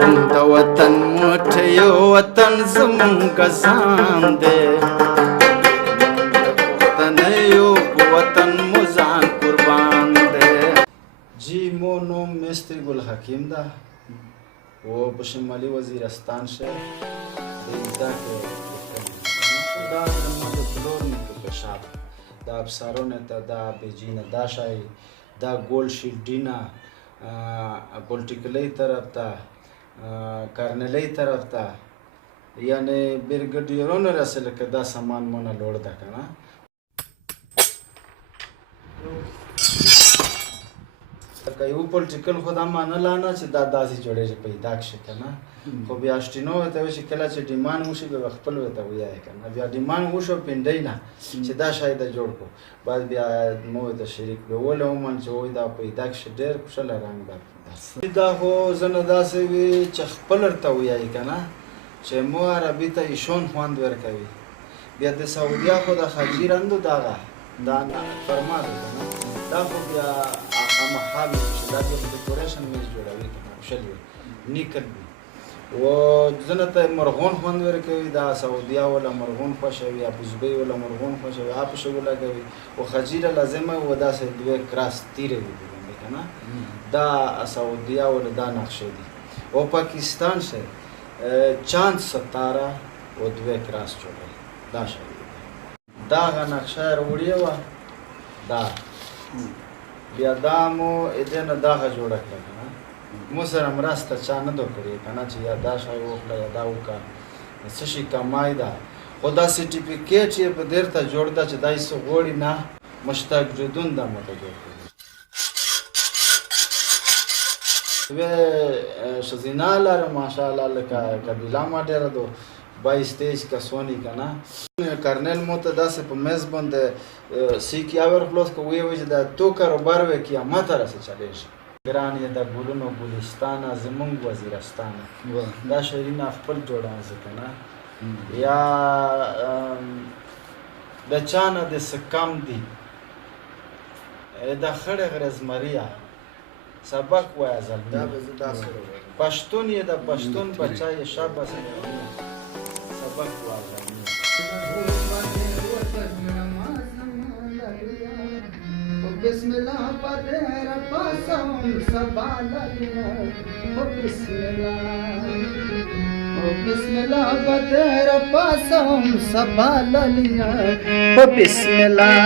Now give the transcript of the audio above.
د وطن موټیو وطن زمونږ ځان دی پښتنیو په وطن مو ځان قربان دی. جی مو نوم مستری گل حکیم ده و په شمالي وزیرستان شهر دا زما د پلور نیکه پیشه ده. دا افسرانو ته دا بیجینه دا شی دا ګول شیلډینه پولیټیکلی طرف ته کارنلی طرف ته یعنی برګډیرونو رسې لکه دا سامان مونه لوړ ده که نه. لکه یو پولیټیکل خو دا منله نه چې دا داسې جوړېږي پیدا کړي که نه، خو بیا اشتینو ورته وایي چې کله چې ډیمانډ وشي بیا خپل ورته ووایي که نه. بیا ډیمانډ وشو پنډۍ نه چې دا شی د جوړ کړو، باید بیا مو ورته شریک کړو ولې ومن چې وایي دا پیدا کړي ډېر خوشحاله رنګ ده. دا خو ځنه داسې وي چې خپل ورته ووایي که نه چې مو عربي ته ایشون خوند ورکوي. بیا د سعودیا خو د خجي رندو دغه دا فرما ده که نه، دا خو بیا خامخا وي چې دا بیا ډیکوریشن میز جوړوي که نه خوشحال وي نیکن وي. و ځنه ته مرغون خوند ورکوي، دا سعودیا ولا مرغون خوښه وي، ابوظبي ولا مرغون خوښه وي، هغه پسې ولګوي. و خجیره لازمه و داسې دوې کراس تیرې وي باندې که نه، دا سعودیا ولا دا نقشه دي. و پاکستان سے چاند ستاره و دوې کراس جوړوي دا شی دا هغه نقشه یې راوړې وه دا بیا دا مو دې نه دغه جوړه کړه که نه. مو سره مرسته چا نه ده کړې که نه چې یا دا شی وکړه یا دا وکړه څه شي کمای ده، خو دا سرټیفیکیټ یې په دې ته جوړ ده چې دا هېڅ غواړي نه مشتاق جدون دا ماته جوړ کړي. ښځینه لاره ماشاءالله لکه قبیله ما ډېره ده 22-23 کسانی که نه. کرنل مو ته داسې په میز باندې سیکیا ورخلاص که ویې وایي چې دا تو کاروبار وی قیامت راسې چلېږي. ګران یې د ګلونو ګلستانه زمونږ وزیرستانه دا شعرونه خپل جوړه زه که نه یا د چا نه د څه کم دي د خړې غرې زمریه سبق وایه زلمی پښتون یې د پښتون بچه یې شابه سبق وایه زلمی. بسم الله بدر پاسم سبالیا بسم الله بسم الله بدر پاسم سبالیا بسم الله